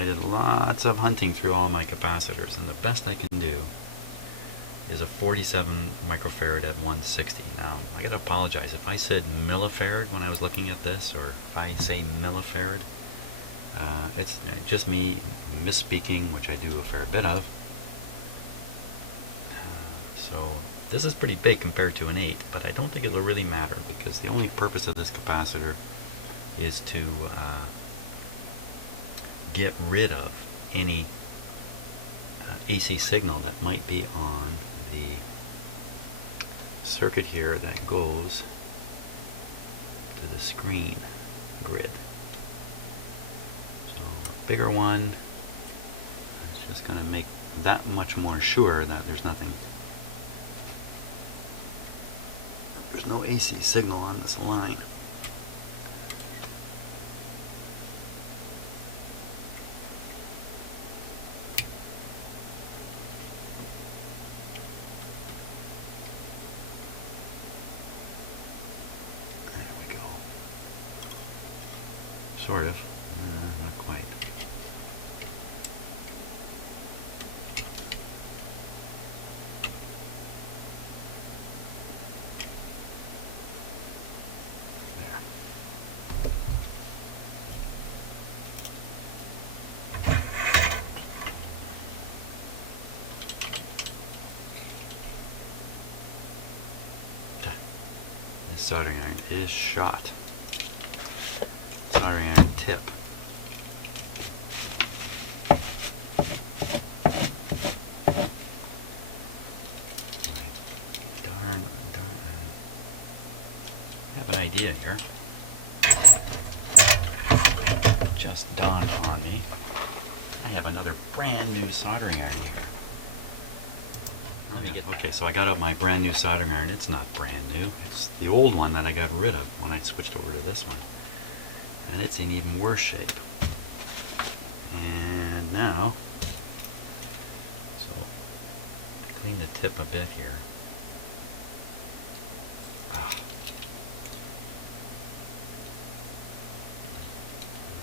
I did lots of hunting through all my capacitors, and the best I can do is a 47 microfarad at 160. Now, I gotta apologize if I said millifarad when I was looking at this, or if I say millifarad. It's just me misspeaking, which I do a fair bit of. So this is pretty big compared to an 8, but I don't think it'll really matter, because the only purpose of this capacitor is to get rid of any AC signal that might be on the circuit here that goes to the screen grid. So a bigger one is just going to make that much more sure that there's no AC signal on this line. Sort of. Not quite. There. This soldering iron is shot. Soldering iron tip. Darn. I have an idea here. Just dawned on me. I have another brand new soldering iron here. Let me get. Okay, so I got out my brand new soldering iron. It's not brand new. It's the old one that I got rid of when I switched over to this one. And it's in even worse shape. And now, so clean the tip a bit here.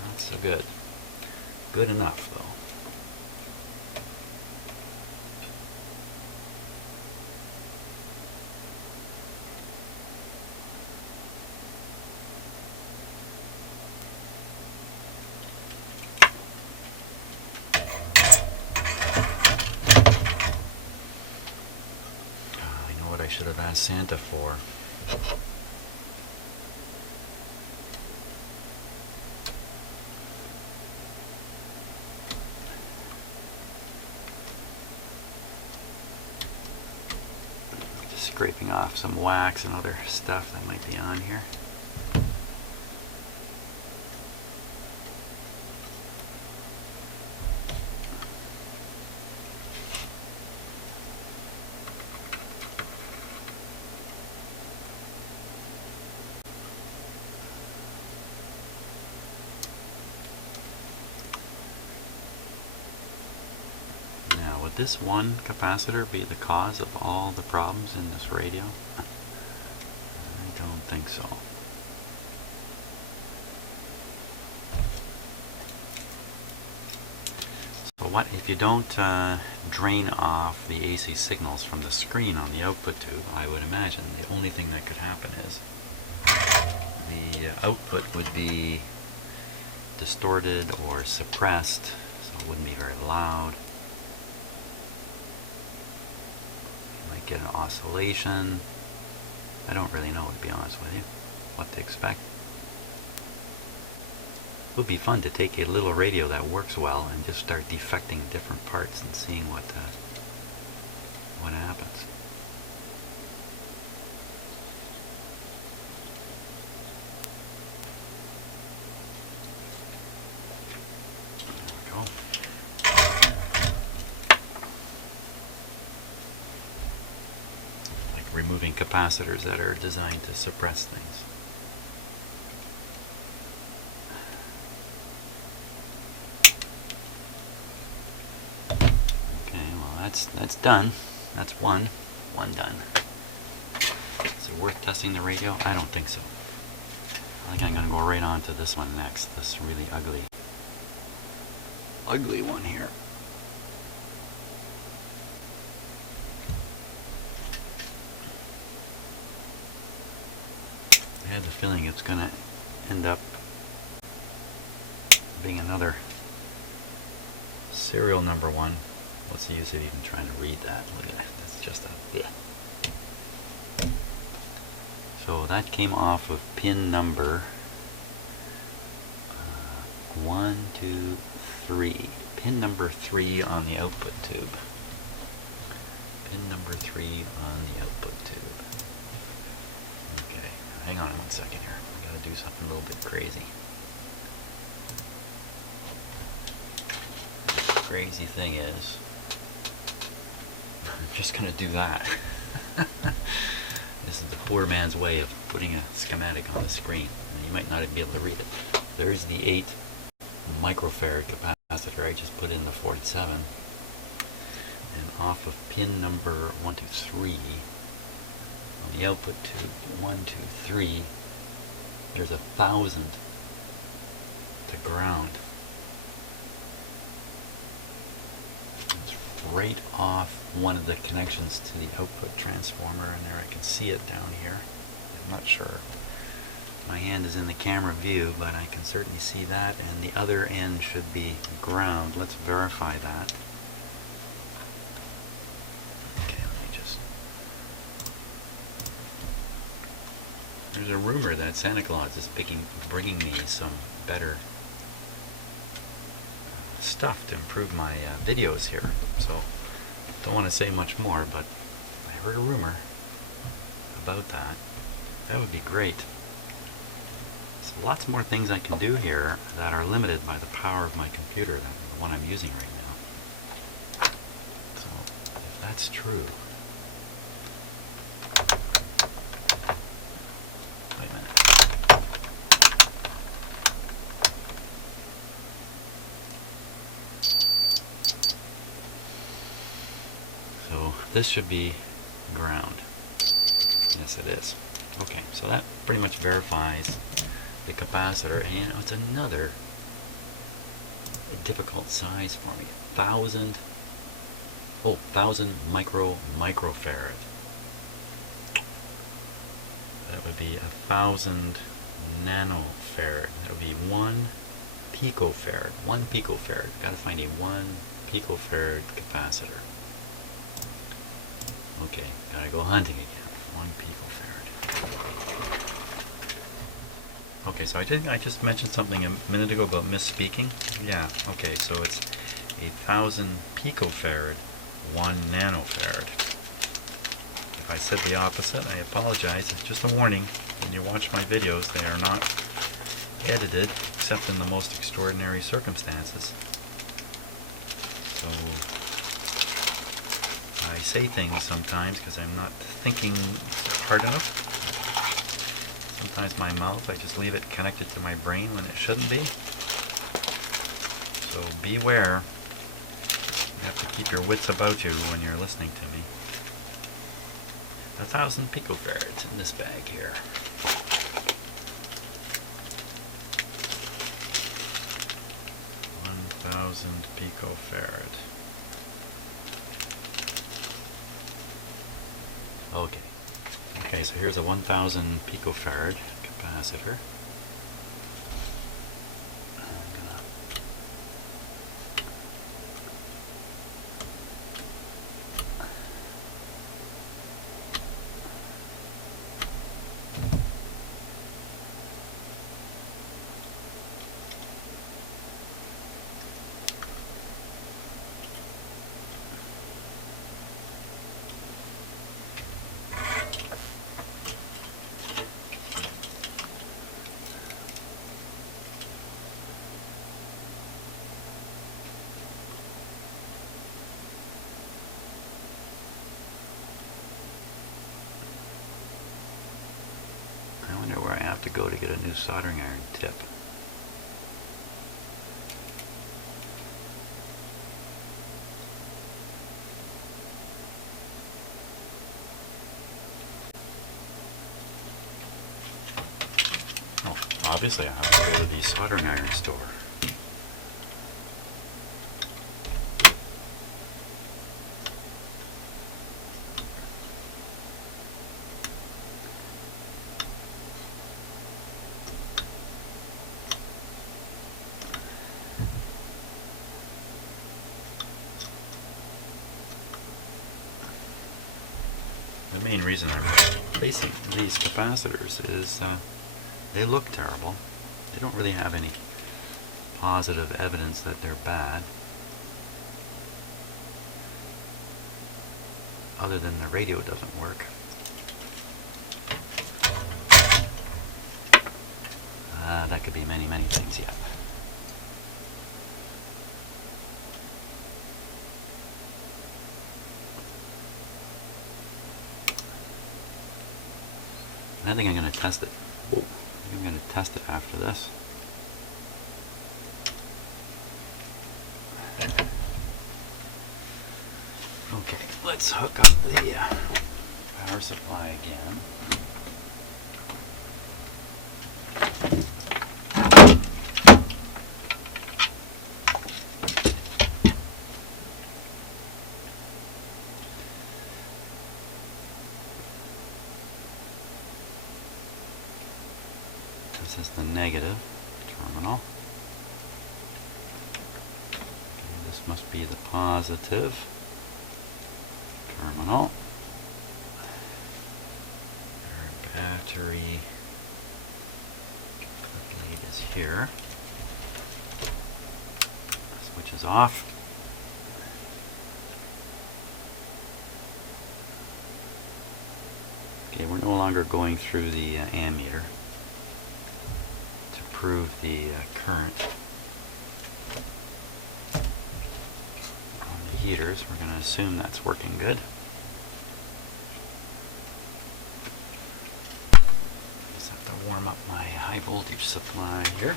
Not so good. Good enough though. I should have asked Santa for. Just scraping off some wax and other stuff that might be on here. Would this one capacitor be the cause of all the problems in this radio? I don't think so. So what if you don't drain off the AC signals from the screen on the output tube? I would imagine the only thing that could happen is the output would be distorted or suppressed, so it wouldn't be very loud. Get an oscillation. I don't really know, to be honest with you, what to expect. It would be fun to take a little radio that works well and just start defecting different parts and seeing what happens. There we go. Removing capacitors that are designed to suppress things. Okay, well that's done. That's one done. Is it worth testing the radio? I don't think so. I think I'm going to go right on to this one next. This really ugly ugly one here. I had the feeling it's going to end up being another serial number 1. What's the use of even trying to read that? Look at that. That's just a bleh. So that came off of pin number 1, 2, 3. Pin number 3 on the output tube. Pin number 3 on the output tube. Okay, hang on 1 second here. I gotta do something a little bit crazy. The crazy thing is, I'm just gonna do that. This is the poor man's way of putting a schematic on the screen. And you might not even be able to read it. There's the 8 microfarad capacitor. I just put in the 47. And off of pin number 1, 2, 3, on the output tube 1, 2, 3, there's 1,000 to ground. It's right off one of the connections to the output transformer, and there I can see it down here. I'm not sure. My hand is in the camera view, but I can certainly see that, and the other end should be ground. Let's verify that. Okay, let me just... There's a rumor that Santa Claus is bringing me some better stuff to improve my videos here, so don't want to say much more, but I heard a rumor about that. That would be great. There's lots more things I can do here that are limited by the power of my computer than the one I'm using right now. So if that's true, wait a minute. So this should be ground. Yes, it is. Okay, so that pretty much verifies the capacitor, and it's another difficult size for me. 1,000 microfarad. That would be 1,000 nanofarad. That would be 1 picofarad. 1 picofarad. Got to find a 1 picofarad capacitor. Okay, gotta go hunting again. 1 picofarad. Okay, so I just mentioned something a minute ago about misspeaking. Yeah, okay, so it's 1,000 picofarad, 1 nanofarad. If I said the opposite, I apologize. It's just a warning. When you watch my videos, they are not edited, except in the most extraordinary circumstances. So I say things sometimes because I'm not thinking hard enough. Sometimes my mouth, I just leave it connected to my brain when it shouldn't be. So beware. You have to keep your wits about you when you're listening to me. 1,000 picofarads in this bag here. Picofarad. Okay. Okay, so here's a 1,000 picofarad capacitor. I wonder where I have to go to get a new soldering iron tip. Oh, obviously I have to go to the soldering iron store. main reason I'm placing these capacitors is they look terrible. They don't really have any positive evidence that they're bad, other than the radio doesn't work. That could be many, many things yet. I think I'm going to test it. I think I'm going to test it after this. Okay, let's hook up the power supply again. This is the negative terminal. Okay, this must be the positive terminal. Our battery lead is here. Switch is off. Okay, we're no longer going through the ammeter to prove the current on the heaters. We're going to assume that's working good. Just have to warm up my high voltage supply here.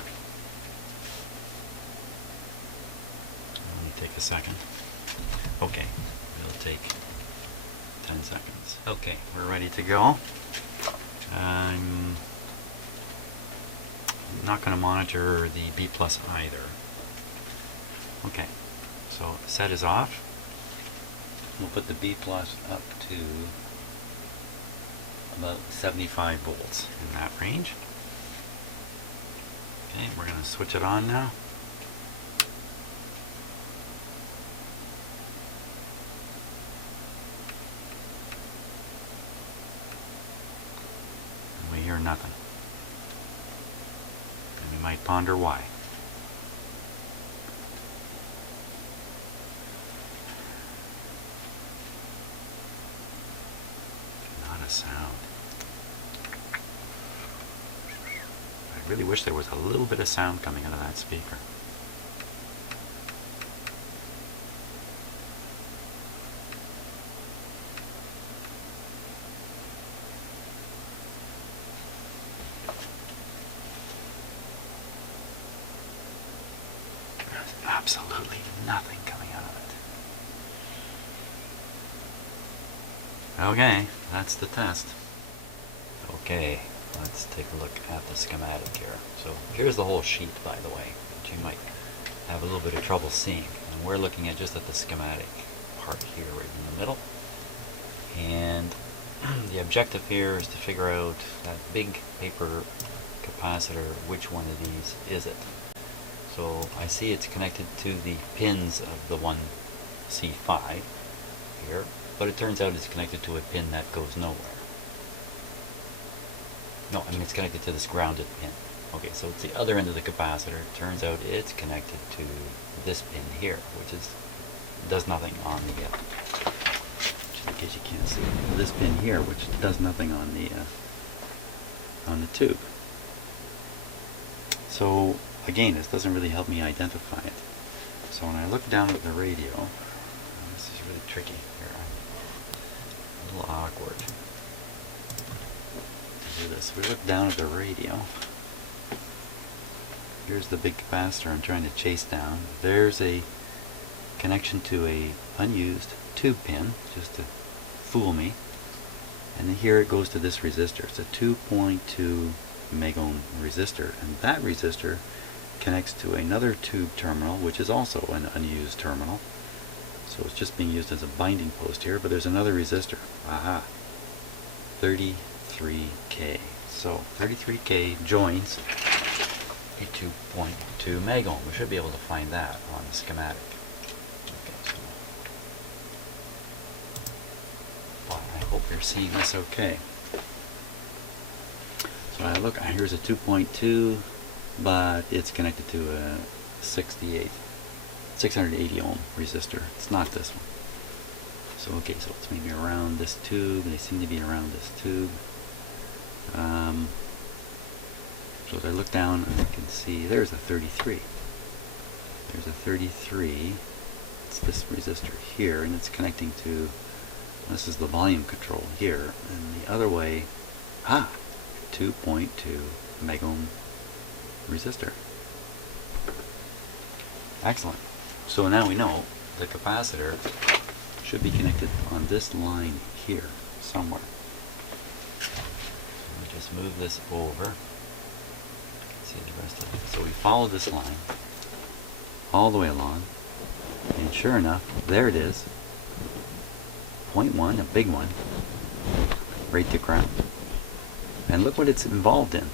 It'll take a second. Okay, it'll take 10 seconds. Okay, we're ready to go. I'm not going to monitor the B+ either. Okay, so set is off. We'll put the B+ up to about 75 volts in that range. Okay, we're going to switch it on now. And we hear nothing. And you might ponder why. Not a sound. I really wish there was a little bit of sound coming out of that speaker. There's absolutely nothing coming out of it. Okay, that's the test. Okay, let's take a look at the schematic here. So here's the whole sheet, by the way, that you might have a little bit of trouble seeing. And we're looking at just at the schematic part here right in the middle. And the objective here is to figure out that big paper capacitor, which one of these is it? So I see it's connected to the pins of the 1C5 here, but it turns out it's connected to a pin that goes nowhere. No, I mean it's connected to this grounded pin. Okay, so it's the other end of the capacitor. It turns out it's connected to this pin here, which does nothing on the, just in case you can't see, this pin here, which does nothing on the tube. So again, this doesn't really help me identify it. So when I look down at the radio, this is really tricky here. A little awkward. Do this. We look down at the radio. Here's the big capacitor I'm trying to chase down. There's a connection to a unused tube pin, just to fool me. And then here it goes to this resistor. It's a 2.2 megohm resistor, and that resistor connects to another tube terminal, which is also an unused terminal. So it's just being used as a binding post here, but there's another resistor. Aha! 33K. So 33K joins a 2.2 megohm. We should be able to find that on the schematic. Okay, so, well, I hope hope you're seeing this okay. So I look, here's a 2.2, but it's connected to a 680 ohm resistor. It's not this one. So okay, so it's maybe around this tube. They seem to be around this tube. So as I look down, I can see there's a 33. There's a 33. It's this resistor here, and it's connecting to, this is the volume control here, and the other way, 2.2 mega ohm resistor. Excellent. So now we know the capacitor should be connected on this line here somewhere. Let me just move this over. See the rest of it. So we follow this line all the way along, and sure enough, there it is. 0.1, a big one, right to ground. And look what it's involved in.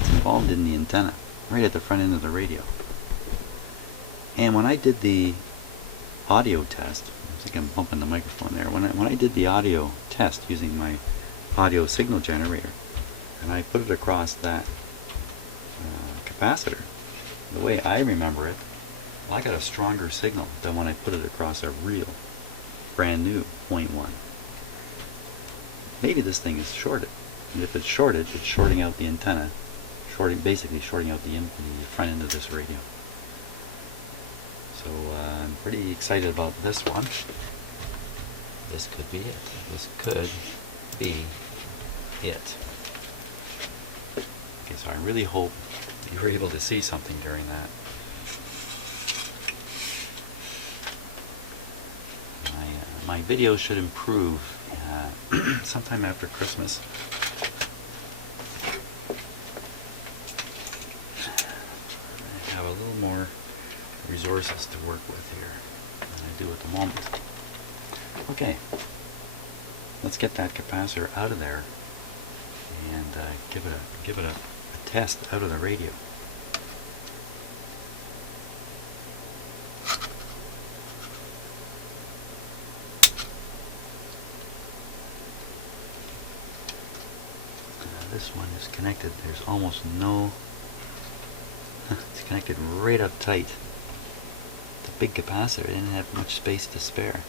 It's involved in the antenna, right at the front end of the radio. And when I did the audio test, I think I'm bumping the microphone there. When I did the audio test using my audio signal generator, and I put it across that capacitor, the way I remember it, I got a stronger signal than when I put it across a real, brand new 0.1. Maybe this thing is shorted. And if it's shorted, it's shorting out the antenna, basically shorting out the front end of this radio. So I'm pretty excited about this one. This could be it. This could be it. Okay, so I really hope you were able to see something during that. My videos should improve sometime after Christmas. I have a little more resources to work with here than I do at the moment. Okay, let's get that capacitor out of there and give it a test out of the radio. This one is connected. There's almost no. It's connected right up tight. The big capacitor didn't have much space to spare.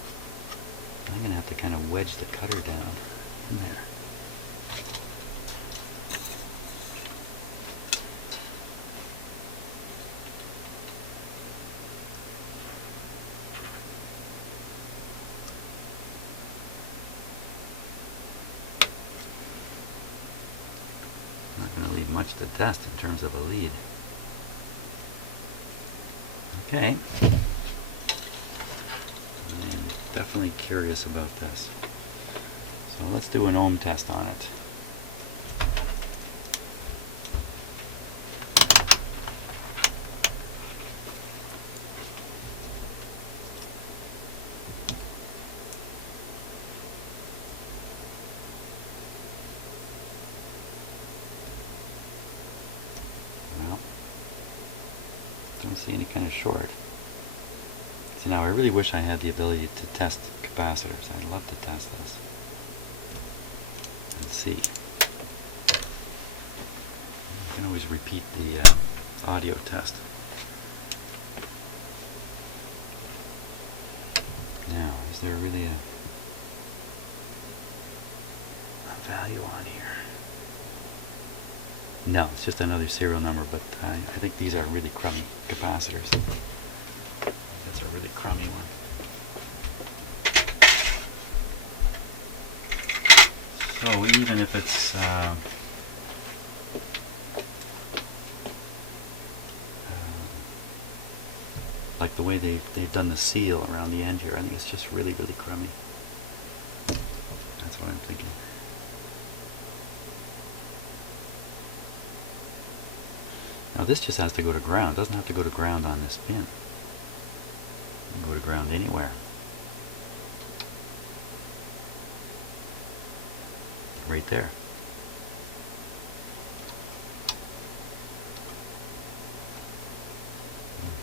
I'm going to have to kind of wedge the cutter down in there. Not going to leave much to test in terms of a lead. Okay. I'm definitely curious about this. So let's do an ohm test on it. Don't see any kind of short. So now I really wish I had the ability to test capacitors. I'd love to test this and see. You can always repeat the audio test. Now, is there really a value on here? No, it's just another serial number, but I think these are really crummy capacitors. That's a really crummy one. So even if it's like the way they've done the seal around the end here, I think it's just really, really crummy. That's what I'm thinking. Now this just has to go to ground. It doesn't have to go to ground on this pin. It can go to ground anywhere. Right there.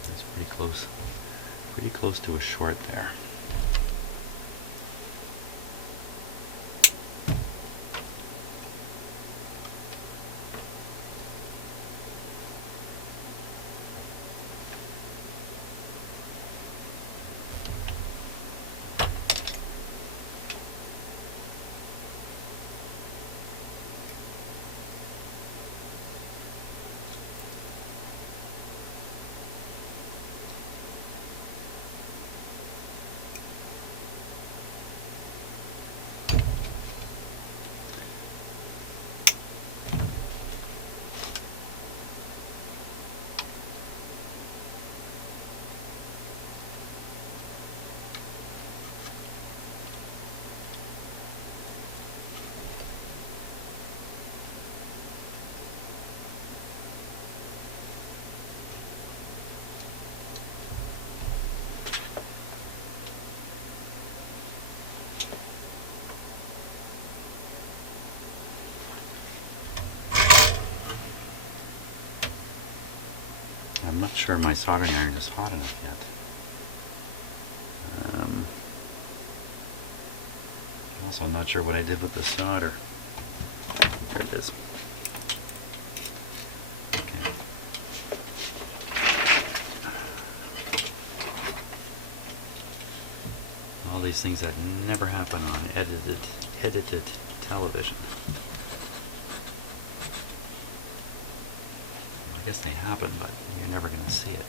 That's pretty close. Pretty close to a short there. sure my soldering iron is hot enough yet. Also, I'm not sure what I did with the solder. There it is. Okay. All these things that never happen on edited television. I guess they happen, but you're never going to see it.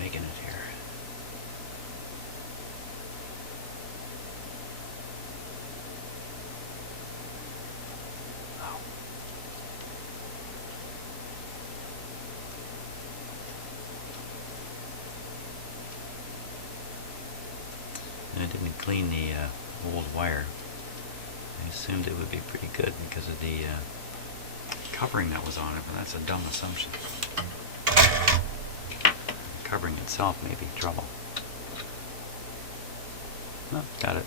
Making it here. Oh. And I didn't clean the old wire. I assumed it would be pretty good because of the covering that was on it, but that's a dumb assumption. Covering itself may be trouble. Oh, got it.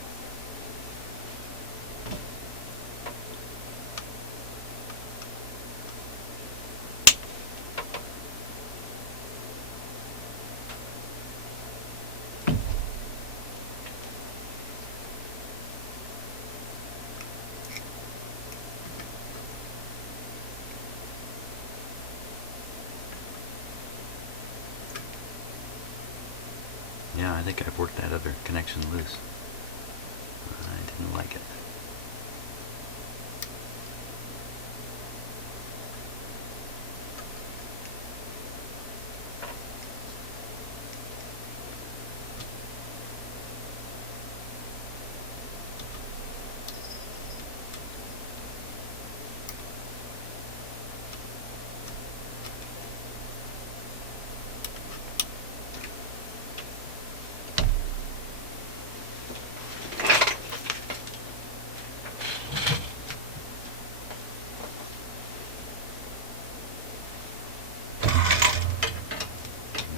Yeah, I think I've worked that other connection loose. I didn't like it.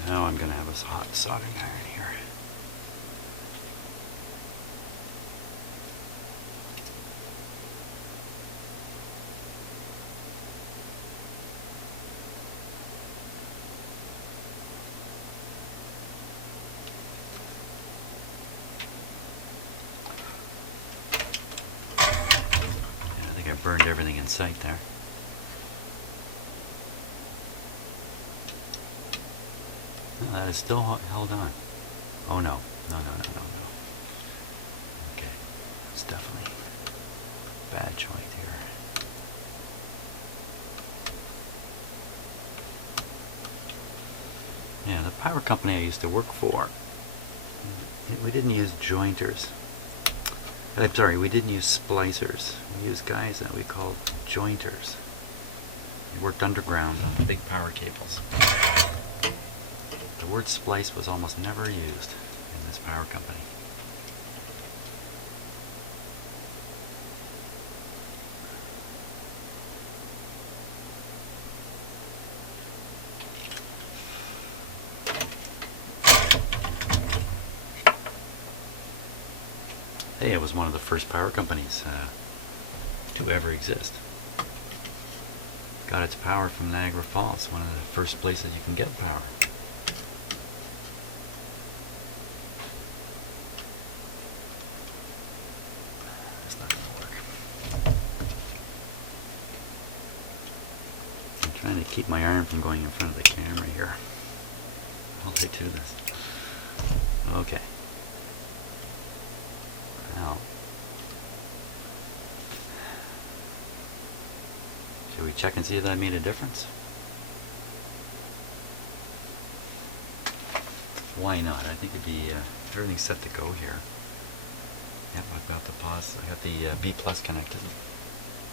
Now I'm going to have a hot soldering iron here. Yeah, I think I burned everything in sight there. No, that is still held on. Oh no. No. Okay. It's definitely a bad joint here. Yeah, the power company I used to work for, we didn't use jointers. I'm sorry, we didn't use splicers. We used guys that we called jointers. They worked underground on big power cables. The word splice was almost never used in this power company. Hey, it was one of the first power companies to ever exist. Got its power from Niagara Falls, one of the first places you can get power. It's not going to work. I'm trying to keep my arm from going in front of the camera here. I'll take to this. Okay. Now, should we check and see if that made a difference? Why not? I think it'd be everything's set to go here. Yep, I've got the pause. I got the B plus connected.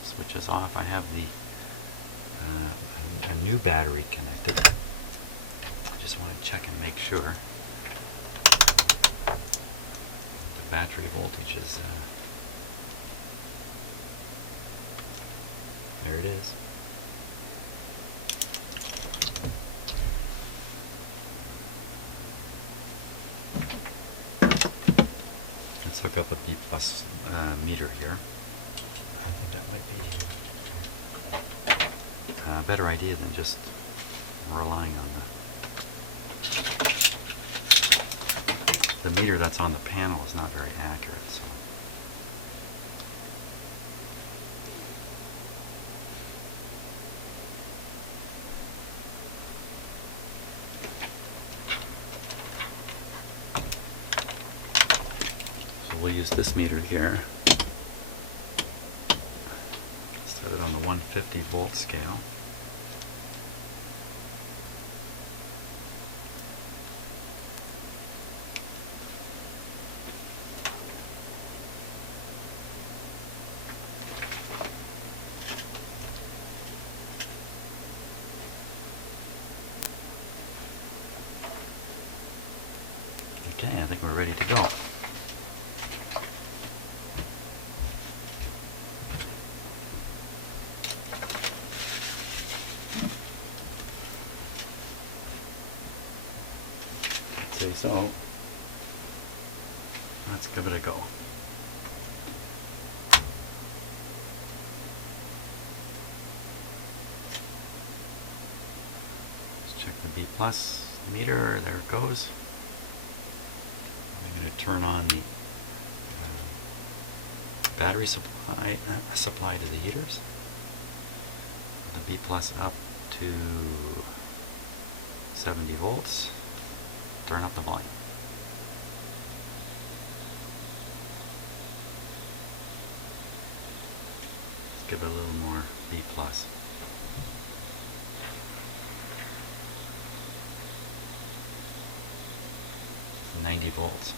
Switch is off. I have the new battery connected. I just want to check and make sure the battery voltage is there it is. Let's hook up a B plus meter here. I think that might be a better idea than just relying on the meter that's on the panel is not very accurate. So we'll use this meter here. Set it on the 150 volt scale. Okay, I think we're ready to go. Say so. Let's give it a go. Let's check the B plus meter. There it goes. I'm going to turn on the battery supply to the heaters. The B plus up to 70 volts. Turn up the volume. Let's give it a little more B plus. It's 90 volts.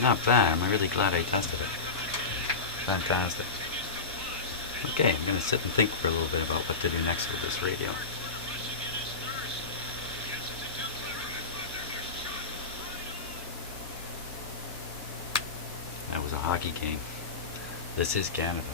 Not bad. I'm really glad I tested it. Fantastic. Okay, I'm going to sit and think for a little bit about what to do next with this radio. That was a hockey game. This is Canada.